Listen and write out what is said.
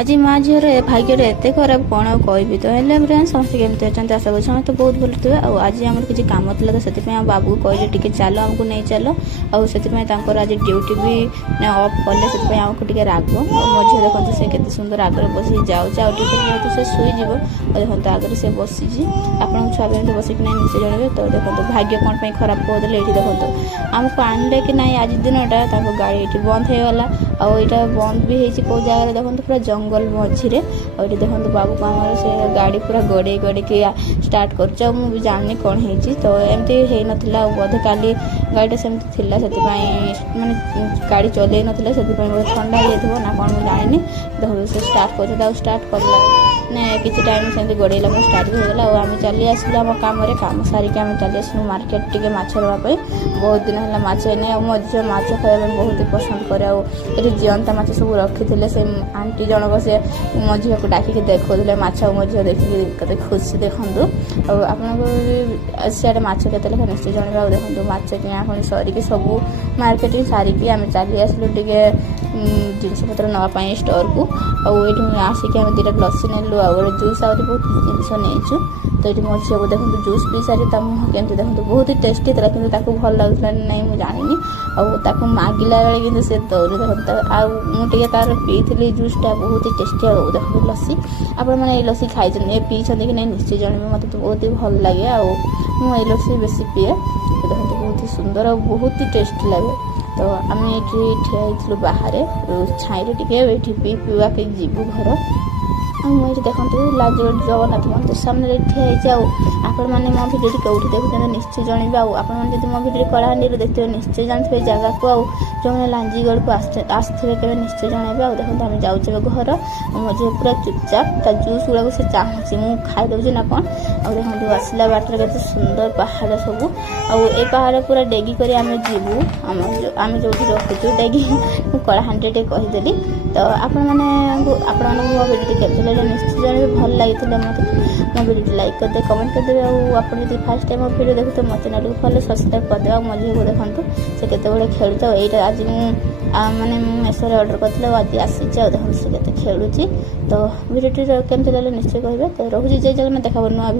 आज माँ झीर भाग्य एत खराब कौन कहबी तो फ्रेंड समस्त केमती अच्छा आशा करूँ समस्त बहुत भल थे। आज आम किसी कम था तो से बाबू कहले टी चल आमको नहीं चल आर आज ड्यूटी भी अफ कले से आमको टे राग मो झी देखते से केते सुंदर आगे बस जाऊँ जेहतु से शुईज देखते आगे से बसी आपन छुआ भी बसिक ना निश्चय जनइबे। तो देखो भाग्य कौन पर खराब कहते ये देखो आमको आणले कि ना आज दिनटा गाड़ी ये बंद हो गला आईटा बंद भी होती कौ जगह देखते पूरा जंगल मझीरे और देखो बाबू को आम से गाड़ी पूरा गड़े गड़े स्टार्ट कर मुझे जाननी कौन हो तो एमती हो ना बोधे काली गाड़ीटा सेमती थिला से माने गाड़ी चल ना से ठंडा हो ना कौन मुझे जानी देखो से स्टार्ट कर किसी टाइम से गड़ेला स्टार्ट हो गला और आम चली आसलु आम कम सारिक आम चली आसलु मार्केट टे माछ रवाई बहुत दिन है माछ नहीं मो झील माछ खाया बहुत ही पसंद करे जीवंता माछ सब रखी से आंटी जनक से मो झील को डाकिक देखते माछ मो झील देखिए खुशी देखूँ और आपको सियाड़े माछ के निश्चय जनइबा देखो माछ किणाकुणी सरिकी सब मार्केटिंग सारिकी आम चली आसलु टे जिनपतर नापी स्टोर को और आसिक आम दुटा लस्सी नेलु आ जूस आ बहुत जिन नहीं तो ये मो झील को देखो जूस पी सारी मुँह केमती देखो बहुत ही टेस्टी था कि भल लगुला नहीं मुझे जानी और मागिला बेले कि से दौड़ देखो मुझे तार पी जूसटा बहुत ही टेस्टी आ देखो लस्सी आपण मैंने लस्सी खाई पी कि नहीं निश्चय जनइबे मत तो बहुत ही भल लगे आई लस्सी बेसी पीए देखो बहुत ही सुंदर और बहुत ही टेस्टी लगे। तो आम ये ठिया बाहर छाई टे पी पीवा के जीवु घर मुझे देखते लाजगढ़ जगन्नाथ मंदिर सामने ठिया आपण मैंने मो भिडियो कौटी देखते निश्चय जनइबे आपड़ी मो भिडियो कलाहांडी देखते निश्चय जानते जगह को जो मैंने लांजीगढ़ को आसते केवल निश्चय जनइबे देखते आम जाऊे घर मुझे पूरा चुपचाप जूस गुड़ा से चाहूँगी मुझे खाईदे ना कौन और देखो आसला बाटर के सुंदर पहाड़ सब आ पहाड़ पूरा डेगी कर आम जीवु आम जो रखुचु डेगी कलाहांडी कहीदेली। तो आपण मैंने मो भिडियो केमती निश्चय जानवे भल लगी मत मो भिडियो लाइक करदे कमेंट करदे आप फास्ट टाइम मो भिडियो देखो तो मो चैनल को फॉलो सब्सक्राइब करदे मो झील को देखो से केते खेलुच यहाँ आज माने मेसोरे ऑर्डर करते आज आसी देखो से केते खेलुची। तो भिडियो केमती लगे निश्चय कहे तो रोचे जय जगन्नाथ देखा नुआ।